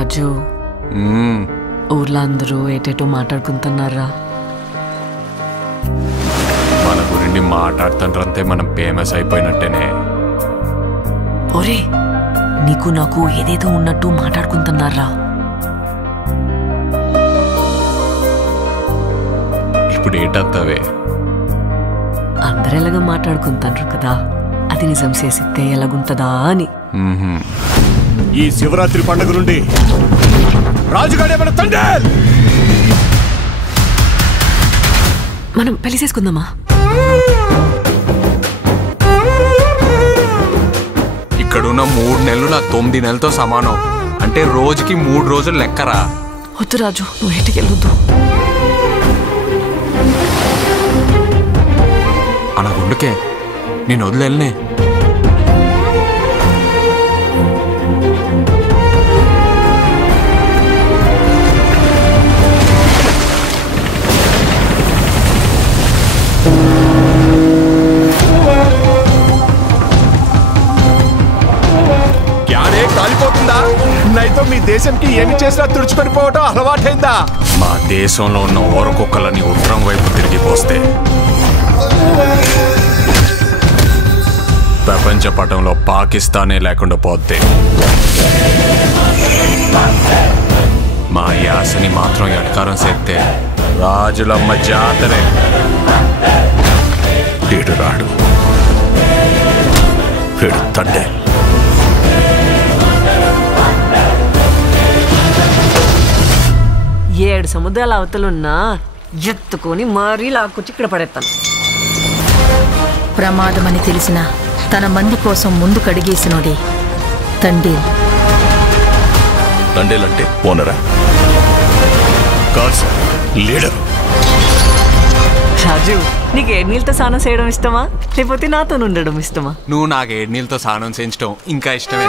రాజు ఊర్లో అందరూ ఏటేటో మాట్లాడుకుంటున్నారా? మన గురించి మాట్లాడుతుంటే మనం ఫేమస్ అయిపోయినట్టేనే. ఒరే నీకు నాకు ఏదేదో ఉన్నట్టు మాట్లాడుకుంటున్నారా? ఇప్పుడు ఏంటంతవే? అందరు ఎలాగ మాట్లాడుకుంటారు కదా, అది నిజం చేసితే ఎలాగుంటదా అని. ఈ శివరాత్రి పండుగ నుండి రాజుగాడే మన తండ్రి. మనం పెళ్లి చేసుకుందామా? ఇక్కడున్న 3 నెలలు నా 9 నెలలతో సమానం. అంటే రోజుకి 3 రోజులు లెక్కరా. వద్దు రాజు, నువ్వు ఇంటికి వెళ్ళొద్దు. అలా గుండుకే నేను వదిలేనే. కాలిపోతుందా? నైతో మీ దేశానికి ఏమి చేసినా తుడుచుకొని పోవటం అలవాటైందా? మా దేశంలో ఉన్న ఓరకొక్కలని ఉత్తరం వైపు తిరిగిపోస్తే ప్రపంచ పటంలో పాకిస్తానే లేకుండా పోతే మా యాసని మాత్రం ఎటకారం చేస్తే రాజులమ్మ జాతరే. వీడు రాడు, వీడు తండ్రి. ఏడు సముద్రాల అవతలున్నా ఎత్తుకొని మరీ లాక్కొచ్చి ఇక్కడ పడేస్తాను. ప్రమాదమని తెలిసిన తన మంది కోసం ముందు కడిగేసినోడే తండేల్. తండేల్ అంటే ఓనరా? కాదు సార్, లీడర్. రాజు నీకు 7 నీళ్ళతో స్నానం చేయడం ఇష్టమా, లేకపోతే నాతో ఉండడం ఇష్టమా? నువ్వు నాకు 7 నీళ్ళతో స్నానం చేయించడం ఇంకా ఇష్టమే.